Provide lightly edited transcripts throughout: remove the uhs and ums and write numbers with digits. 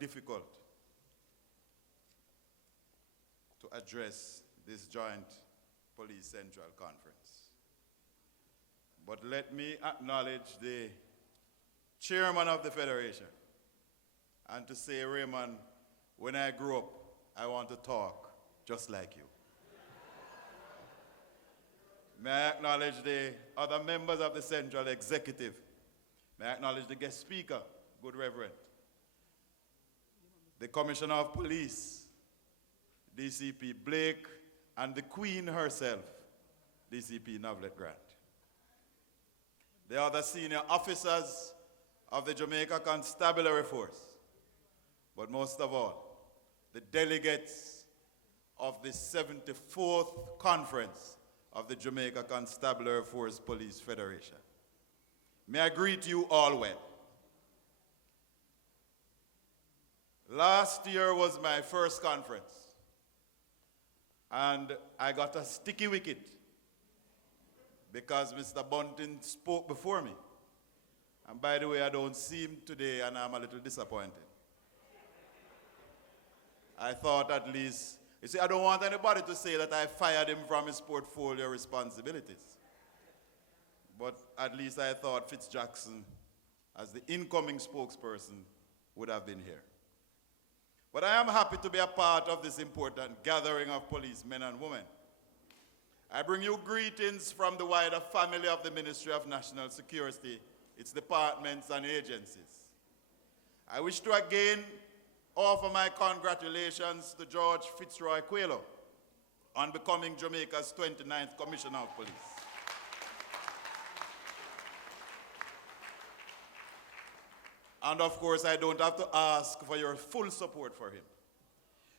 difficult to address this joint police central conference. But let me acknowledge the chairman of the Federation and to say, Raymond, when I grew up, I want to talk just like you. May I acknowledge the other members of the Central Executive. May I acknowledge the guest speaker, Good Reverend, the Commissioner of Police, DCP Blake, and the Queen herself, DCP Novlet Grant. The other senior officers of the Jamaica Constabulary Force, but most of all, the delegates of the 74th Conference of the Jamaica Constabulary Force Police Federation. May I greet you all well. Last year was my first conference, and I got a sticky wicket because Mr. Bunting spoke before me. And by the way, I don't see him today, and I'm a little disappointed. I thought at least, you see, I don't want anybody to say that I fired him from his portfolio responsibilities. But at least I thought Fitzjackson, as the incoming spokesperson, would have been here. But I am happy to be a part of this important gathering of policemen and women. I bring you greetings from the wider family of the Ministry of National Security, its departments and agencies. I wish to again offer my congratulations to George Fitzroy Quayle on becoming Jamaica's 29th Commissioner of Police. And of course, I don't have to ask for your full support for him,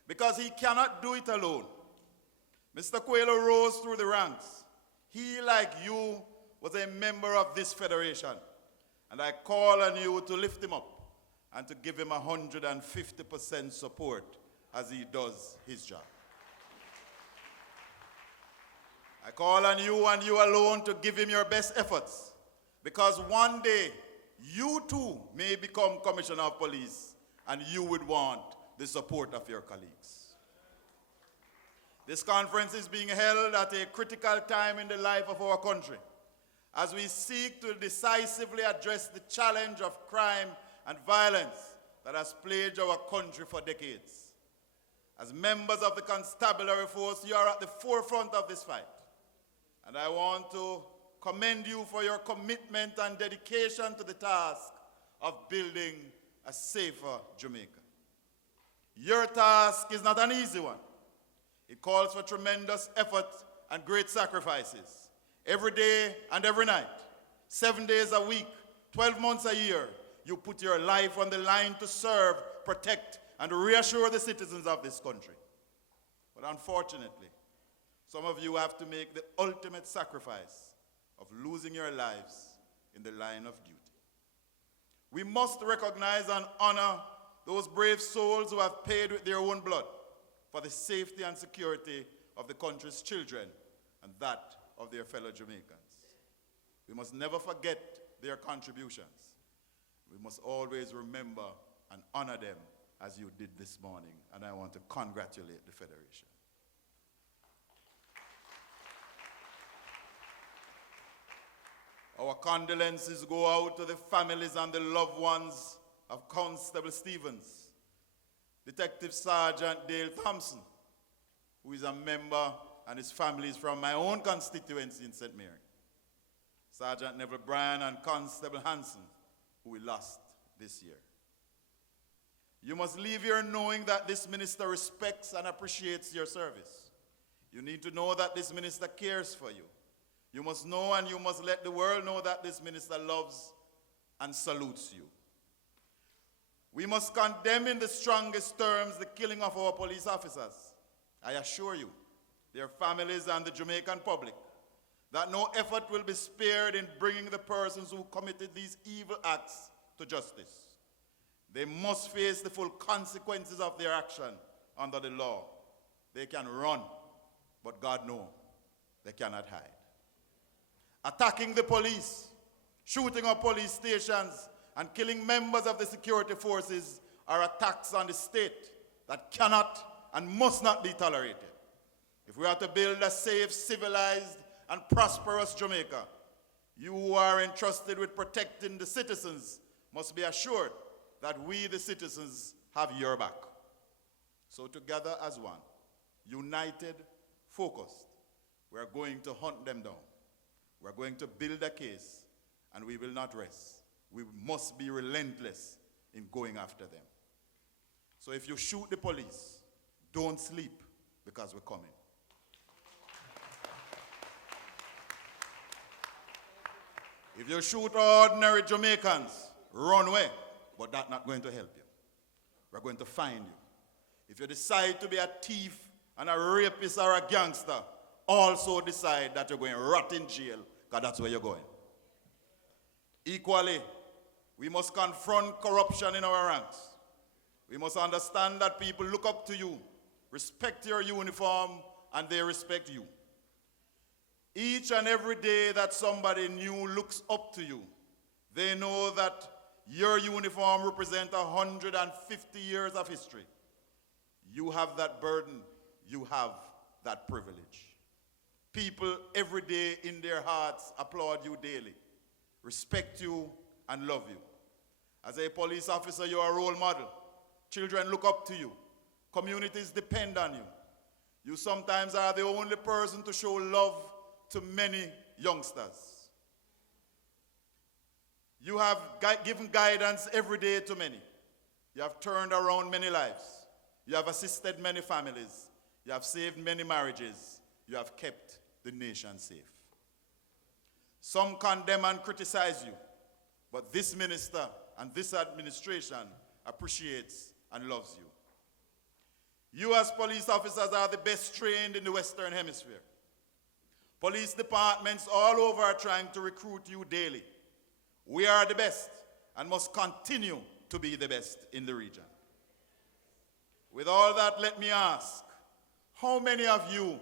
because he cannot do it alone. Mr. Quayle rose through the ranks. He, like you, was a member of this federation, and I call on you to lift him up and to give him 150% support as he does his job. I call on you and you alone to give him your best efforts, because one day you too may become Commissioner of Police and you would want the support of your colleagues. This conference is being held at a critical time in the life of our country as we seek to decisively address the challenge of crime and violence that has plagued our country for decades. As members of the Constabulary Force, you are at the forefront of this fight. And I want to commend you for your commitment and dedication to the task of building a safer Jamaica. Your task is not an easy one. It calls for tremendous effort and great sacrifices. Every day and every night, 7 days a week, 12 months a year, you put your life on the line to serve, protect, and reassure the citizens of this country. But unfortunately, some of you have to make the ultimate sacrifice of losing your lives in the line of duty. We must recognize and honor those brave souls who have paid with their own blood for the safety and security of the country's children and that of their fellow Jamaicans. We must never forget their contributions. We must always remember and honor them as you did this morning, and I want to congratulate the Federation. Our condolences go out to the families and the loved ones of Constable Stevens, Detective Sergeant Dale Thompson, who is a member, and his family is from my own constituency in St. Mary, Sergeant Neville Bryan and Constable Hanson, who we lost this year. You must leave here knowing that this minister respects and appreciates your service. You need to know that this minister cares for you. You must know and you must let the world know that this minister loves and salutes you. We must condemn in the strongest terms the killing of our police officers. I assure you, their families and the Jamaican public, that no effort will be spared in bringing the persons who committed these evil acts to justice. They must face the full consequences of their action under the law. They can run, but God knows they cannot hide. Attacking the police, shooting up police stations, and killing members of the security forces are attacks on the state that cannot and must not be tolerated. If we are to build a safe, civilized, and prosperous Jamaica, you who are entrusted with protecting the citizens must be assured that we, the citizens, have your back. So together as one, united, focused, we are going to hunt them down. We are going to build a case, and we will not rest. We must be relentless in going after them. So if you shoot the police, don't sleep, because we're coming. If you shoot ordinary Jamaicans, run away, but that's not going to help you. We're going to find you. If you decide to be a thief and a rapist or a gangster, also decide that you're going to rot in jail, because that's where you're going. Equally, we must confront corruption in our ranks. We must understand that people look up to you, respect your uniform, and they respect you. Each and every day that somebody new looks up to you, they know that your uniform represents 150 years of history. You have that burden. You have that privilege. People every day in their hearts applaud you daily, respect you, and love you. As a police officer, you are a role model. Children look up to you. Communities depend on you. You sometimes are the only person to show love to many youngsters. You have given guidance every day to many. You have turned around many lives. You have assisted many families. You have saved many marriages. You have kept the nation safe. Some condemn and criticize you, but this minister and this administration appreciates and loves you. You as police officers are the best trained in the Western Hemisphere. Police departments all over are trying to recruit you daily. We are the best and must continue to be the best in the region. With all that, let me ask, how many of you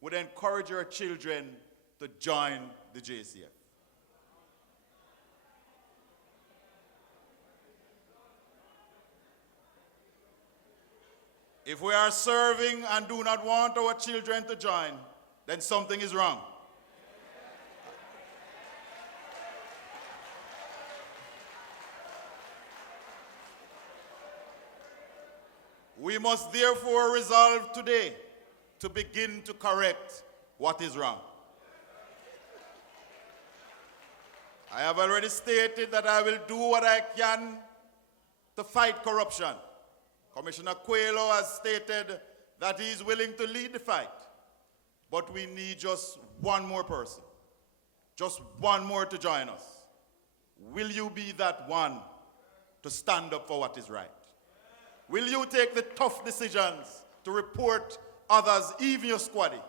would encourage your children to join the JCF? If we are serving and do not want our children to join, then something is wrong. We must therefore resolve today to begin to correct what is wrong. I have already stated that I will do what I can to fight corruption. Commissioner Coelho has stated that he is willing to lead the fight. But we need just one more person, just one more to join us. Will you be that one to stand up for what is right? Will you take the tough decisions to report others, even your squaddy?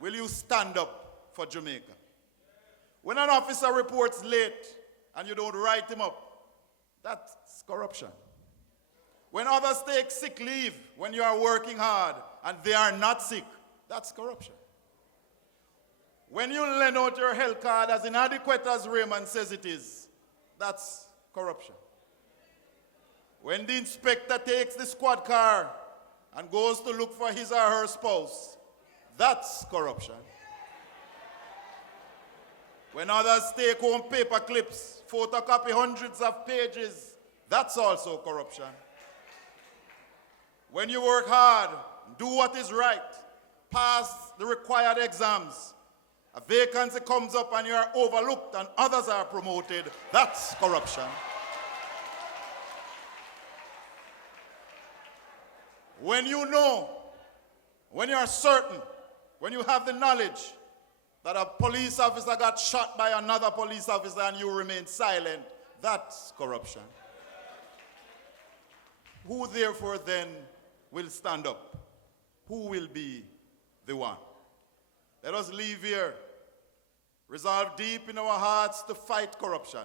Will you stand up for Jamaica? When an officer reports late and you don't write him up, that's corruption. When others take sick leave when you are working hard and they are not sick, that's corruption. When you lend out your health card as inadequate as Raymond says it is, that's corruption. When the inspector takes the squad car and goes to look for his or her spouse, that's corruption. When others take home paper clips, photocopy hundreds of pages, that's also corruption. When you work hard, do what is right, pass the required exams, a vacancy comes up and you are overlooked and others are promoted, that's corruption. When you know, when you are certain, when you have the knowledge that a police officer got shot by another police officer and you remain silent, that's corruption. Who therefore then will stand up? Who will be the one? Let us leave here, resolve deep in our hearts to fight corruption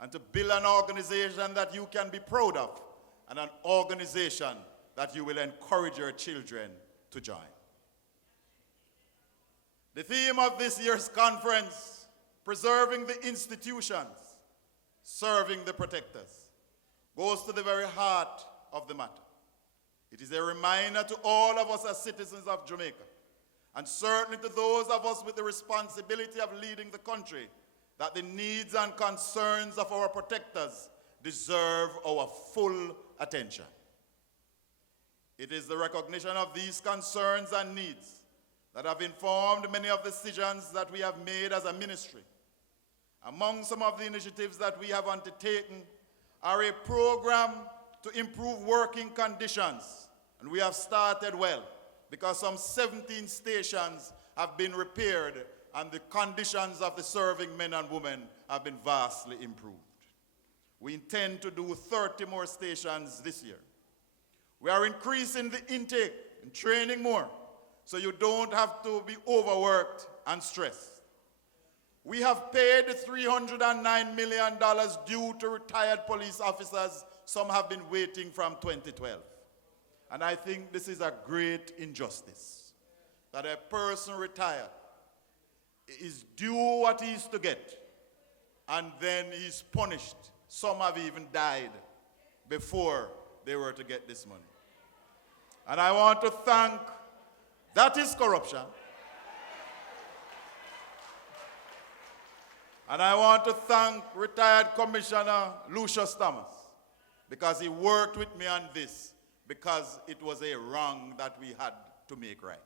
and to build an organization that you can be proud of and an organization that you will encourage your children to join. The theme of this year's conference, preserving the institutions, serving the protectors, goes to the very heart of the matter. It is a reminder to all of us as citizens of Jamaica, and certainly to those of us with the responsibility of leading the country, that the needs and concerns of our protectors deserve our full attention. It is the recognition of these concerns and needs that have informed many of the decisions that we have made as a ministry. Among some of the initiatives that we have undertaken are a program to improve working conditions, and we have started well because some 17 stations have been repaired and the conditions of the serving men and women have been vastly improved. We intend to do 30 more stations this year. We are increasing the intake and training more so you don't have to be overworked and stressed. We have paid $309 million due to retired police officers. Some have been waiting from 2012. And I think this is a great injustice, that a person retired is due what he is to get, and then he's punished. Some have even died before they were to get this money. And I want to thank, that is corruption. And I want to thank retired Commissioner Lucius Thomas, because he worked with me on this, because it was a wrong that we had to make right.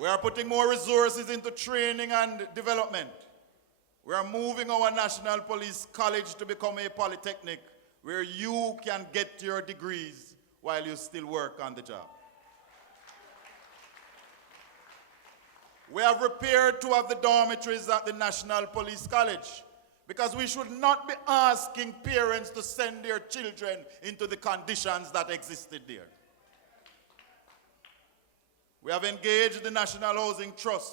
We are putting more resources into training and development. We are moving our National Police College to become a polytechnic where you can get your degrees while you still work on the job. We have repaired two of the dormitories at the National Police College because we should not be asking parents to send their children into the conditions that existed there. We have engaged the National Housing Trust,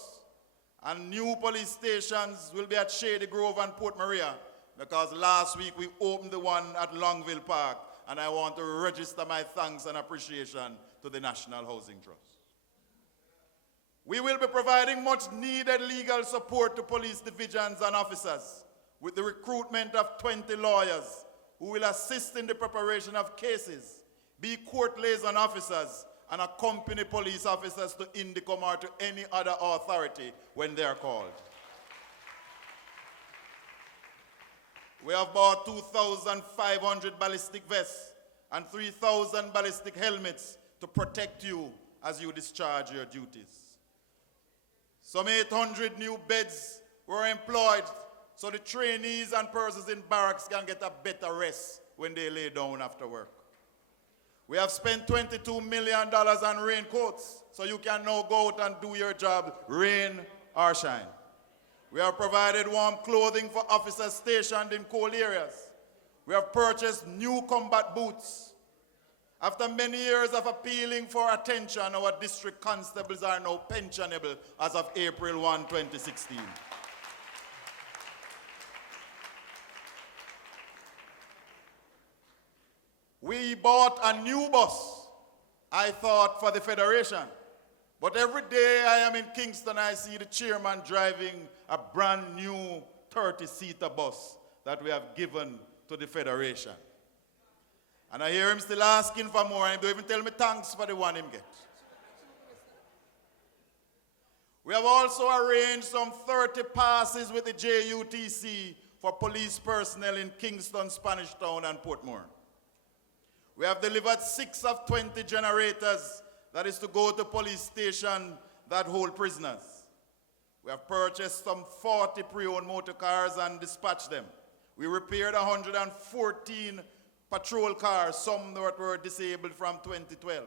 and new police stations will be at Shady Grove and Port Maria, because last week we opened the one at Longville Park, and I want to register my thanks and appreciation to the National Housing Trust. We will be providing much needed legal support to police divisions and officers with the recruitment of 20 lawyers who will assist in the preparation of cases, be court liaison officers, and accompany police officers to Indicom or to any other authority when they are called. We have bought 2,500 ballistic vests and 3,000 ballistic helmets to protect you as you discharge your duties. Some 800 new beds were employed so the trainees and persons in barracks can get a better rest when they lay down after work. We have spent $22 million on raincoats, so you can now go out and do your job, rain or shine. We have provided warm clothing for officers stationed in cold areas. We have purchased new combat boots. After many years of appealing for attention, our district constables are now pensionable as of April 1, 2016. We bought a new bus, I thought, for the Federation. But every day I am in Kingston, I see the chairman driving a brand new 30-seater bus that we have given to the Federation. And I hear him still asking for more, and he don't even tell me thanks for the one him get. We have also arranged some 30 passes with the JUTC for police personnel in Kingston, Spanish Town, and Portmore. We have delivered 6 of 20 generators that is to go to police station that hold prisoners. We have purchased some 40 pre-owned motor cars and dispatched them. We repaired 114 patrol cars, some that were disabled from 2012.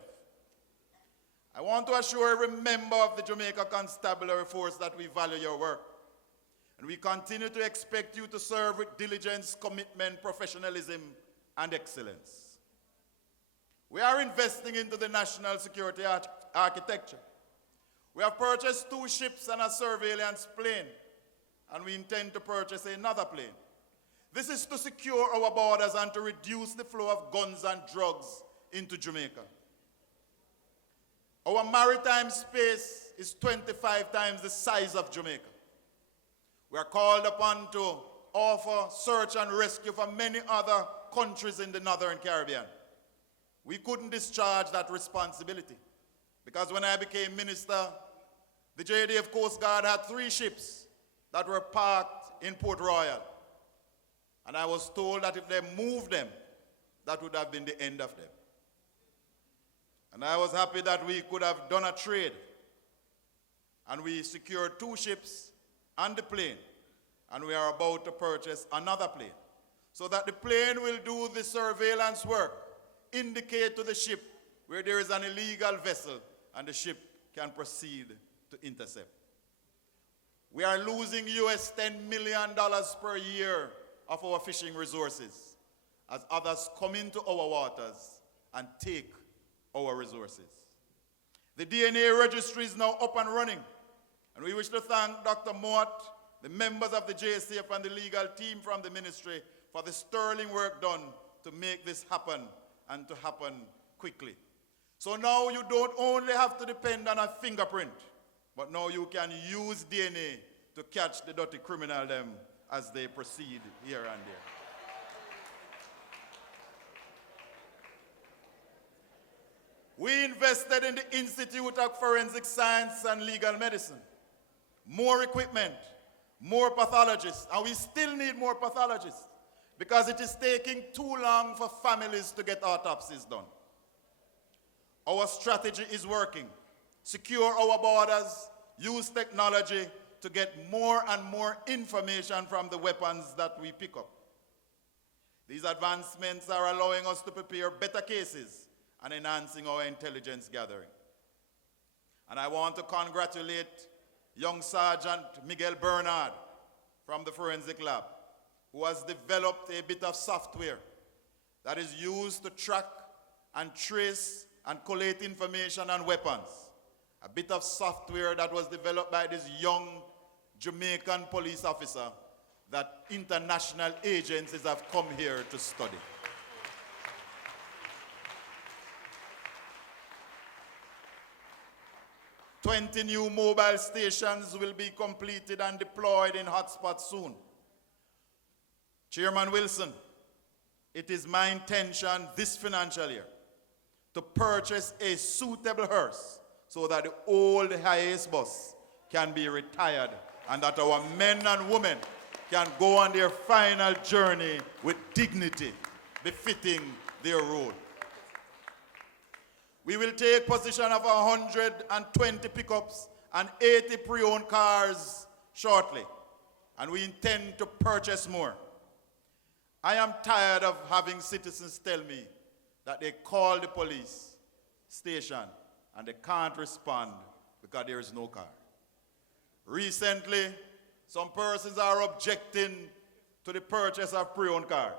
I want to assure every member of the Jamaica Constabulary Force that we value your work. And we continue to expect you to serve with diligence, commitment, professionalism, and excellence. We are investing into the national security architecture. We have purchased 2 ships and a surveillance plane, and we intend to purchase another plane. This is to secure our borders and to reduce the flow of guns and drugs into Jamaica. Our maritime space is 25 times the size of Jamaica. We are called upon to offer search and rescue for many other countries in the Northern Caribbean. We couldn't discharge that responsibility because when I became minister, the JDF Coast Guard had 3 ships that were parked in Port Royal. And I was told that if they moved them, that would have been the end of them. And I was happy that we could have done a trade. And we secured 2 ships and the plane. And we are about to purchase another plane. So that the plane will do the surveillance work, indicate to the ship where there is an illegal vessel, and the ship can proceed to intercept. We are losing US $10 million per year of our fishing resources as others come into our waters and take our resources. The DNA registry is now up and running, and we wish to thank Dr. Mott, the members of the JSF and the legal team from the ministry for the sterling work done to make this happen and to happen quickly. So now you don't only have to depend on a fingerprint, but now you can use DNA to catch the dirty criminal them as they proceed here and there. We invested in the Institute of Forensic Science and Legal Medicine. More equipment, more pathologists, and we still need more pathologists because it is taking too long for families to get autopsies done. Our strategy is working. Secure our borders, use technology to get more and more information from the weapons that we pick up. These advancements are allowing us to prepare better cases and enhancing our intelligence gathering. And I want to congratulate young Sergeant Miguel Bernard from the Forensic Lab, who has developed a bit of software that is used to track and trace and collate information on weapons. A bit of software that was developed by this young Jamaican police officer that international agencies have come here to study. "20 new mobile stations will be completed and deployed in hotspots soon. Chairman Wilson, it is my intention this financial year to purchase a suitable hearse so that the old hiace bus can be retired and that our men and women can go on their final journey with dignity befitting their role. We will take possession of 120 pickups and 80 pre-owned cars shortly, and we intend to purchase more. I am tired of having citizens tell me that they call the police station and they can't respond because there is no car. Recently, some persons are objecting to the purchase of pre-owned cars.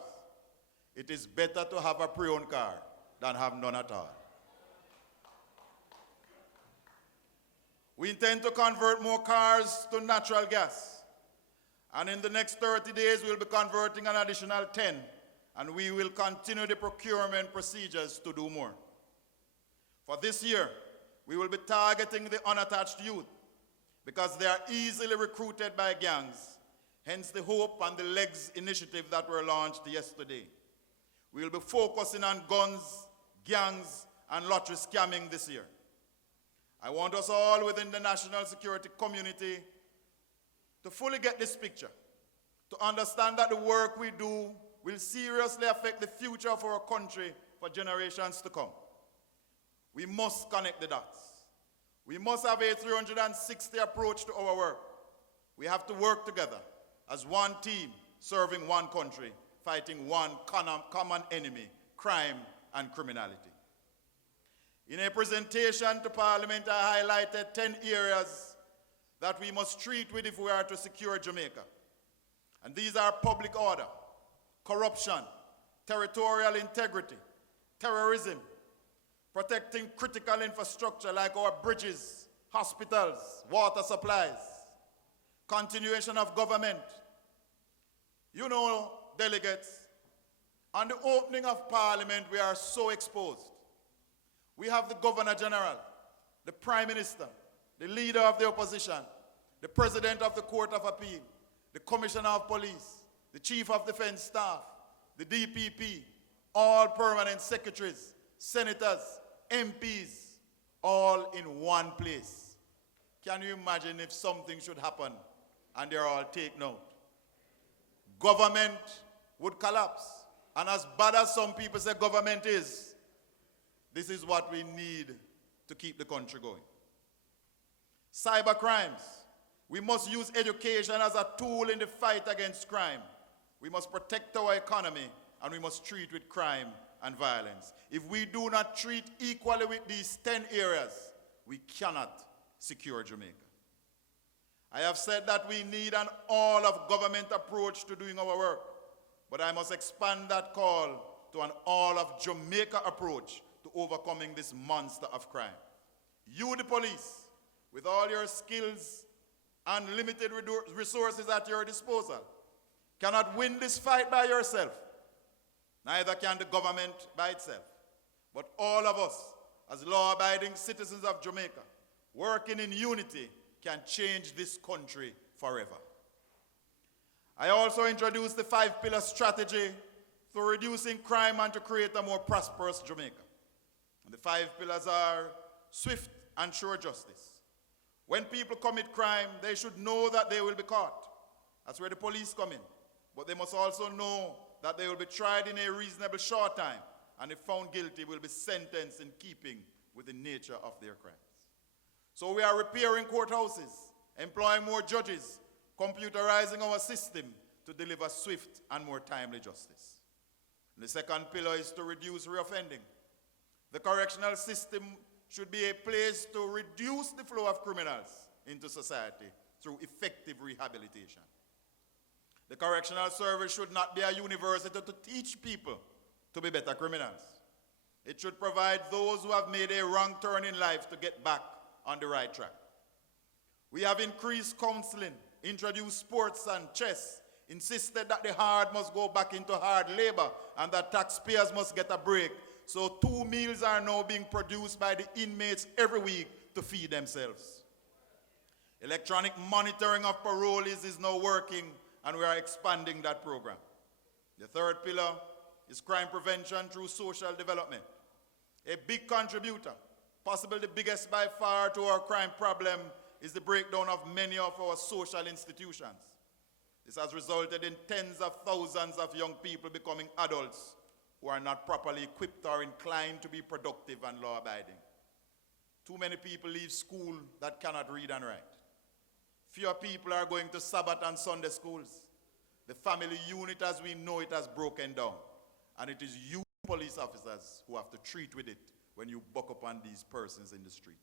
It is better to have a pre-owned car than have none at all. We intend to convert more cars to natural gas. And in the next 30 days, we'll be converting an additional 10. And we will continue the procurement procedures to do more. For this year, we will be targeting the unattached youth because they are easily recruited by gangs. Hence the Hope and the Legs initiative that were launched yesterday. We will be focusing on guns, gangs, and lottery scamming this year. I want us all within the national security community to fully get this picture, to understand that the work we do will seriously affect the future of our country for generations to come. We must connect the dots. We must have a 360 approach to our work. We have to work together as one team, serving one country, fighting one common enemy, crime and criminality. In a presentation to Parliament, I highlighted 10 areas that we must treat with if we are to secure Jamaica. And these are public order, corruption, territorial integrity, terrorism, protecting critical infrastructure like our bridges, hospitals, water supplies, continuation of government. You know, delegates, on the opening of Parliament, we are so exposed. We have the Governor General, the Prime Minister, the Leader of the Opposition, the President of the Court of Appeal, the Commissioner of Police, the Chief of Defense Staff, the DPP, all permanent secretaries, senators, MPs, all in one place. Can you imagine if something should happen and they're all taken out? Government would collapse. And as bad as some people say government is, this is what we need to keep the country going. Cyber crimes. We must use education as a tool in the fight against crime. We must protect our economy, and we must treat with crime and violence. If we do not treat equally with these 10 areas, we cannot secure Jamaica. I have said that we need an all-of-government approach to doing our work, but I must expand that call to an all-of-Jamaica approach to overcoming this monster of crime. You, the police, with all your skills and limited resources at your disposal, cannot win this fight by yourself. Neither can the government by itself. But all of us, as law-abiding citizens of Jamaica, working in unity, can change this country forever. I also introduced the 5-pillar strategy for reducing crime and to create a more prosperous Jamaica. And the 5 pillars are swift and sure justice. When people commit crime, they should know that they will be caught. That's where the police come in. But they must also know that they will be tried in a reasonable short time, and if found guilty, will be sentenced in keeping with the nature of their crimes. So we are repairing courthouses, employing more judges, computerizing our system to deliver swift and more timely justice. And the second pillar is to reduce reoffending. The correctional system should be a place to reduce the flow of criminals into society through effective rehabilitation. The correctional service should not be a university to teach people to be better criminals. It should provide those who have made a wrong turn in life to get back on the right track. We have increased counseling, introduced sports and chess, insisted that the hard must go back into hard labor and that taxpayers must get a break. So 2 meals are now being produced by the inmates every week to feed themselves. Electronic monitoring of parolees is now working, and we are expanding that program. The third pillar is crime prevention through social development. A big contributor, possibly the biggest by far, to our crime problem is the breakdown of many of our social institutions. This has resulted in tens of thousands of young people becoming adults who are not properly equipped or inclined to be productive and law-abiding. Too many people leave school that cannot read and write. Fewer people are going to Sabbath and Sunday schools. The family unit as we know it has broken down. And it is you, police officers, who have to treat with it when you buck upon these persons in the streets.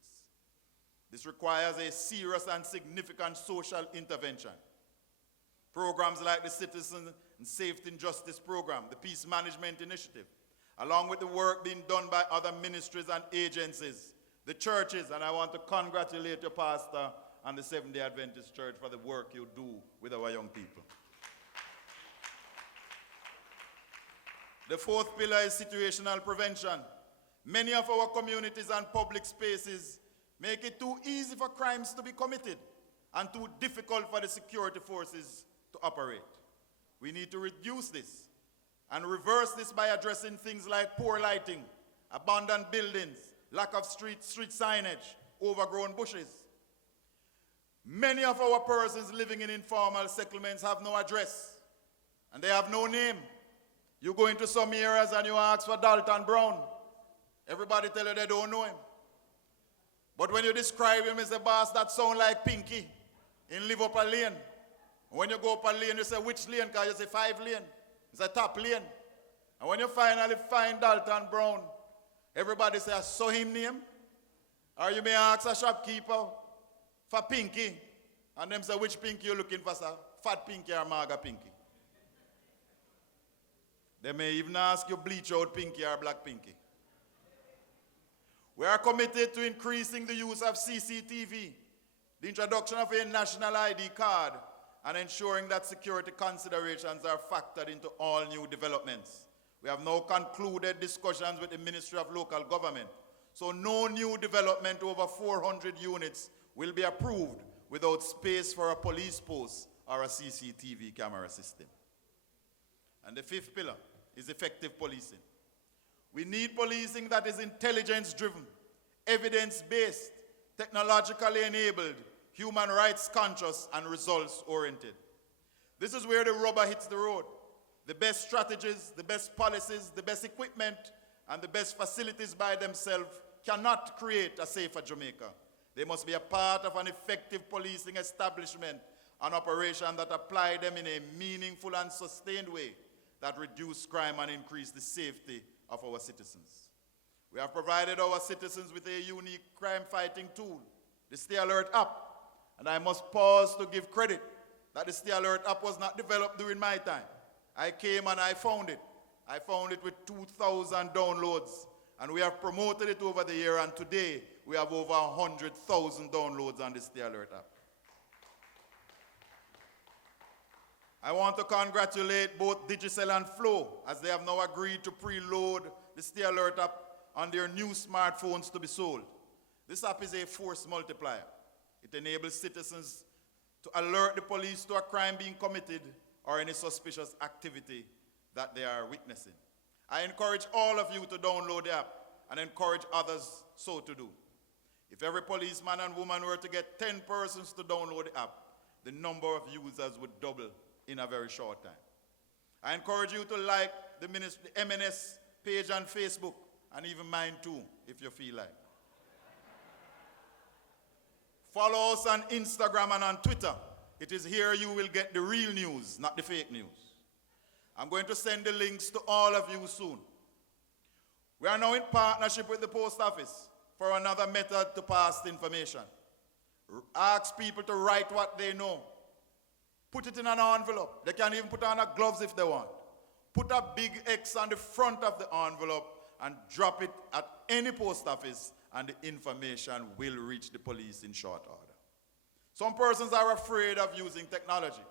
This requires a serious and significant social intervention. Programs like the Citizen and Safety and Justice Program, the Peace Management Initiative, along with the work being done by other ministries and agencies, the churches, and I want to congratulate your pastor and the Seventh-day Adventist Church for the work you do with our young people. The fourth pillar is situational prevention. Many of our communities and public spaces make it too easy for crimes to be committed and too difficult for the security forces to operate. We need to reduce this and reverse this by addressing things like poor lighting, abandoned buildings, lack of street signage, overgrown bushes. Many of our persons living in informal settlements have no address and they have no name. You go into some areas and you ask for Dalton Brown. Everybody tell you they don't know him. But when you describe him as a boss, that sound like Pinky in Liverpool Lane. When you go up a lane, you say, which lane? Because you say 5 lane. It's a top lane. And when you finally find Dalton Brown, everybody say, I saw him name. Or you may ask a shopkeeper for Pinky. And them say, which Pinky you looking for, sir? Fat Pinky or Maga Pinky? They may even ask you bleach out Pinky or black Pinky. We are committed to increasing the use of CCTV, the introduction of a national ID card, and ensuring that security considerations are factored into all new developments. We have now concluded discussions with the Ministry of Local Government, so no new development over 400 units will be approved without space for a police post or a CCTV camera system. And the fifth pillar is effective policing. We need policing that is intelligence-driven, evidence-based, technologically enabled, human rights conscious, and results-oriented. This is where the rubber hits the road. The best strategies, the best policies, the best equipment, and the best facilities by themselves cannot create a safer Jamaica. They must be a part of an effective policing establishment, an operation that apply them in a meaningful and sustained way that reduce crime and increase the safety of our citizens. We have provided our citizens with a unique crime-fighting tool, the Stay Alert app. And I must pause to give credit that the Stay Alert app was not developed during my time. I came and I found it. I found it with 2,000 downloads. And we have promoted it over the year, and today we have over 100,000 downloads on the Stay Alert app. I want to congratulate both Digicel and Flow as they have now agreed to preload the Stay Alert app on their new smartphones to be sold. This app is a force multiplier. It enables citizens to alert the police to a crime being committed or any suspicious activity that they are witnessing. I encourage all of you to download the app and encourage others so to do. If every policeman and woman were to get 10 persons to download the app, the number of users would double in a very short time. I encourage you to like the MNS page on Facebook, and even mine too, if you feel like. Follow us on Instagram and on Twitter. It is here you will get the real news, not the fake news. I'm going to send the links to all of you soon. We are now in partnership with the post office for another method to pass the information. Ask people to write what they know. Put it in an envelope. They can even put on gloves if they want. Put a big X on the front of the envelope and drop it at any post office, and the information will reach the police in short order. Some persons are afraid of using technology.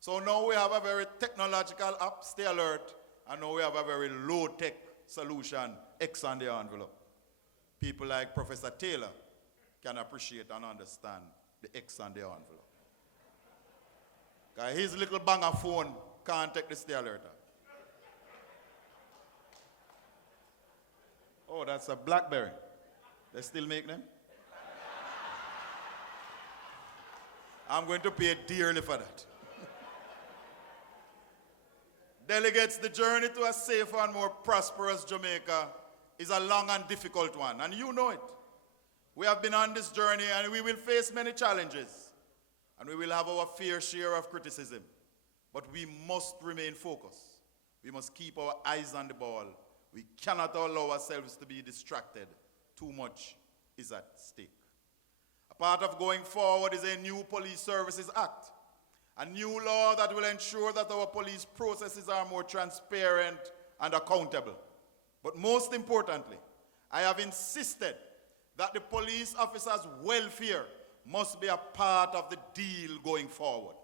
So now we have a very technological app, Stay Alert, and now we have a very low-tech solution, X on the envelope. People like Professor Taylor can appreciate and understand the X on the envelope. Because his little banger phone can't take the Stay Alert app. Oh, that's a BlackBerry. They still make them? I'm going to pay dearly for that. Delegates, the journey to a safer and more prosperous Jamaica is a long and difficult one, and you know it. We have been on this journey, and we will face many challenges, and we will have our fair share of criticism. But we must remain focused. We must keep our eyes on the ball. We cannot allow ourselves to be distracted. Too much is at stake. A part of going forward is a new Police Services Act, a new law that will ensure that our police processes are more transparent and accountable. But most importantly, I have insisted that the police officers' welfare must be a part of the deal going forward.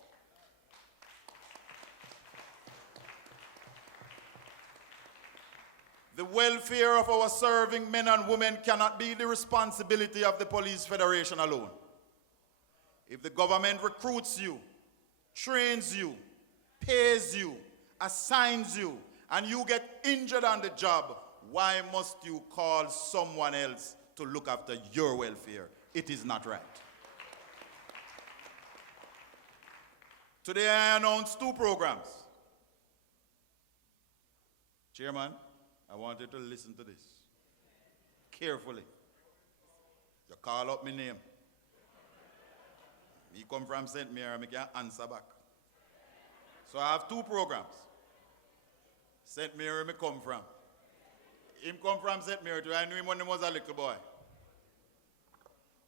The welfare of our serving men and women cannot be the responsibility of the Police Federation alone. If the government recruits you, trains you, pays you, assigns you, and you get injured on the job, why must you call someone else to look after your welfare? It is not right. Today I announced 2 programs. Chairman, I want you to listen to this carefully. You call up my name. Me come from St. Mary, I can answer back. So I have 2 programs. St. Mary me come from. Him come from St. Mary too. I knew him when he was a little boy.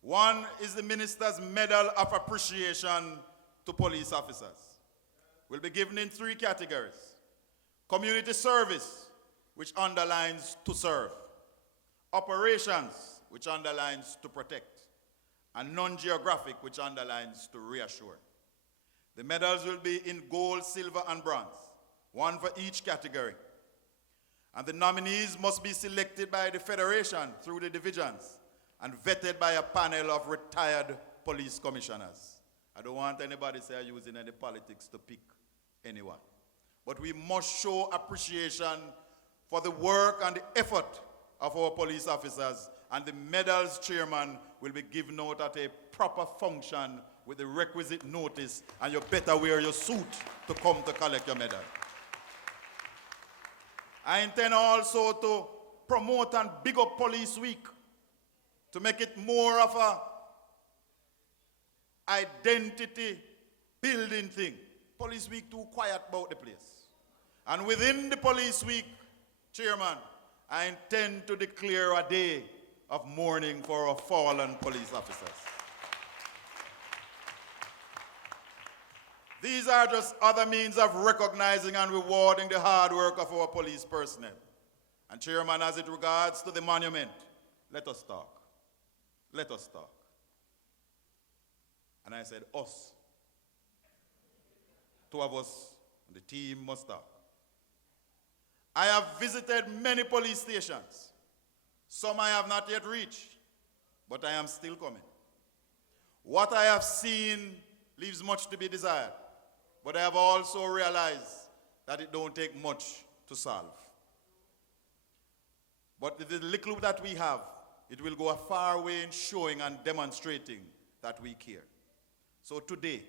One is the Minister's Medal of Appreciation to police officers. Will be given in 3 categories. Community service, which underlines to serve. Operations, which underlines to protect. And non-geographic, which underlines to reassure. The medals will be in gold, silver, and bronze, 1 for each category. And the nominees must be selected by the Federation through the divisions and vetted by a panel of retired police commissioners. I don't want anybody to say I'm using any politics to pick anyone. but we must show appreciation for the work and the effort of our police officers, and the medals chairman will be given out at a proper function with the requisite notice, and you better wear your suit to come to collect your medal. I intend also to promote and big up Police Week to make it more of a identity building thing. Police Week too quiet about the place. And within the Police Week, Chairman, I intend to declare a day of mourning for our fallen police officers. These are just other means of recognizing and rewarding the hard work of our police personnel. And Chairman, as it regards to the monument, let us talk. Let us talk. And I said, us. Two of us, the team must talk. I have visited many police stations. Some I have not yet reached, but I am still coming. What I have seen leaves much to be desired, but I have also realized that it don't take much to solve. But the little that we have, it will go a far way in showing and demonstrating that we care. So today,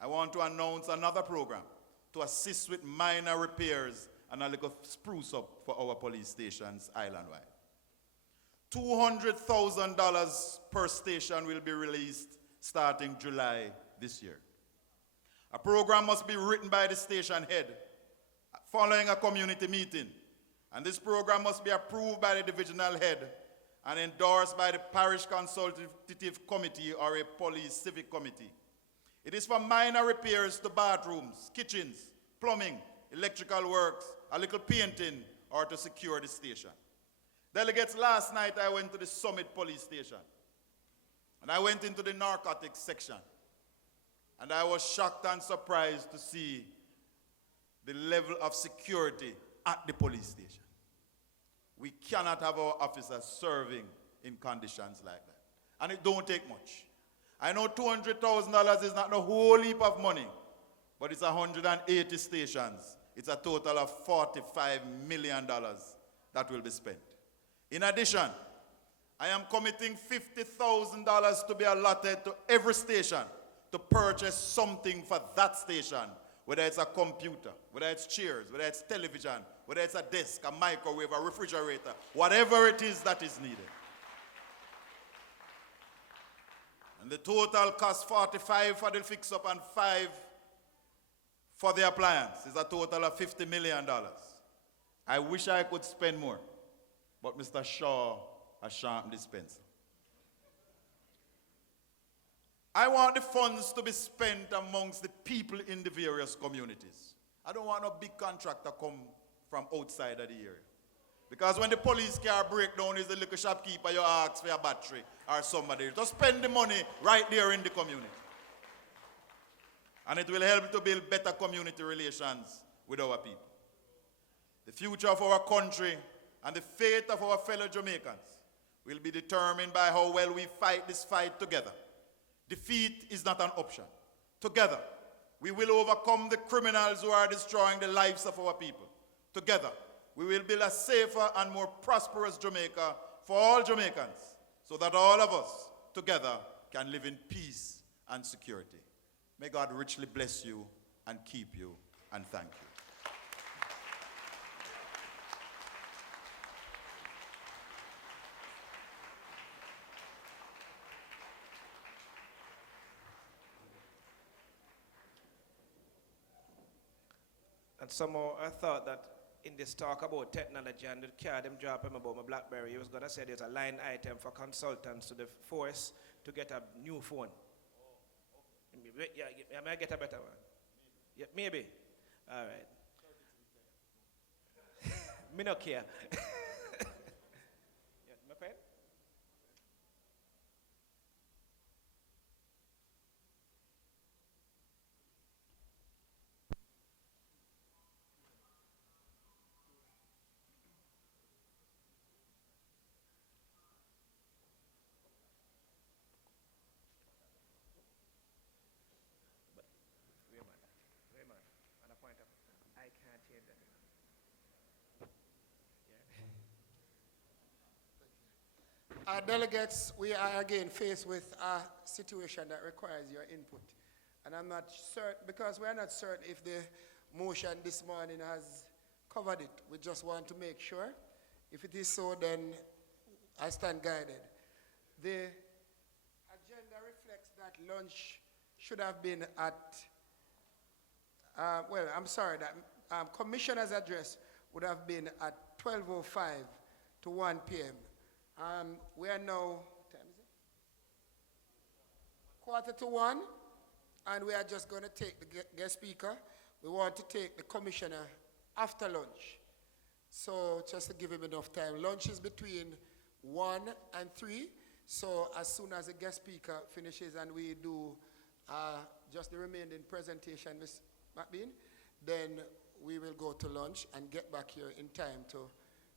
I want to announce another program to assist with minor repairs and a little spruce up for our police stations island-wide. $200,000 per station will be released starting July this year. A program must be written by the station head following a community meeting, and this program must be approved by the divisional head and endorsed by the parish consultative committee or a police civic committee. It is for minor repairs to bathrooms, kitchens, plumbing, electrical works, a little painting, or to secure the station. Delegates, last night I went to the Summit Police Station, and I went into the narcotics section, and I was shocked and surprised to see the level of security at the police station. We cannot have our officers serving in conditions like that, and it don't take much. I know $200,000 is not a whole heap of money, but it's 180 stations. It's a total of $45 million that will be spent. In addition, I am committing $50,000 to be allotted to every station to purchase something for that station, whether it's a computer, whether it's chairs, whether it's television, whether it's a desk, a microwave, a refrigerator, whatever it is that is needed. And the total cost 45 for the fix-up and 5 for the appliance is a total of $50 million. I wish I could spend more, but Mr. Shaw has sharpened his pencil. I want the funds to be spent amongst the people in the various communities. I don't want a big contractor come from outside of the area. Because when the police car break down, is the little shopkeeper you ask for your battery or somebody. Just spend the money right there in the community. And it will help to build better community relations with our people. The future of our country and the fate of our fellow Jamaicans will be determined by how well we fight this fight together. Defeat is not an option. Together, we will overcome the criminals who are destroying the lives of our people. Together, we will build a safer and more prosperous Jamaica for all Jamaicans, so that all of us together can live in peace and security. May God richly bless you and keep you, and thank you. And somehow I thought that in this talk about technology and the card them drop him about my BlackBerry, he was going to say there's a line item for consultants to the force to get a new phone. Yeah, I might get a better one. Yeah, maybe. All right. Me no care. Yeah, my pen? Raymond, on a point of, I can't Delegates, we are again faced with a situation that requires your input. And I'm not certain, because we are not certain if the motion this morning has covered it. We just want to make sure. If it is so, then I stand guided. The agenda reflects that lunch should have been at, well, I'm sorry, that commissioner's address would have been at 12:05 to 1 p.m. We are now, what time is it? 1:45, and we are just going to take the guest speaker. We want to take the commissioner after lunch. So just to give him enough time. Lunch is between 1 and 3. So as soon as the guest speaker finishes and we do just the remaining presentation, Ms. McBean, then we will go to lunch and get back here in time to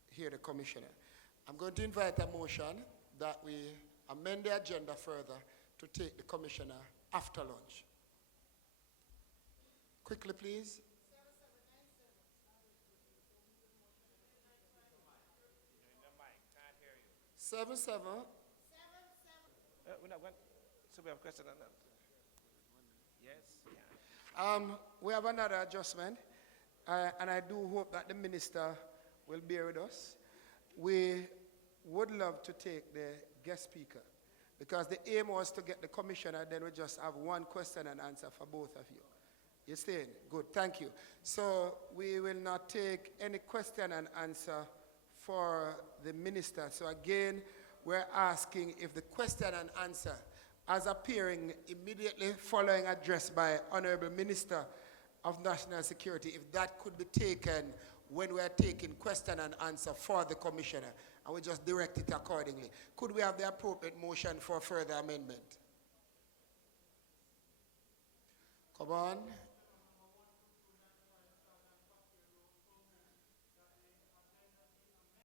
hear the commissioner. I'm going to invite a motion that we amend the agenda further to take the commissioner after lunch. Quickly, please. 77. We're not going. So we have a question on that. Yes. We have another adjustment, and I do hope that the minister will bear with us. We would love to take the guest speaker, because the aim was to get the commissioner, then we just have one question and answer for both of you. You staying? Good, thank you. So we will not take any question and answer for the minister. So again, we're asking if the question and answer as appearing immediately following address by Honorable Minister of National Security, if that could be taken when we are taking question and answer for the commissioner, and we just direct it accordingly. Could we have the appropriate motion for further amendment? Come on.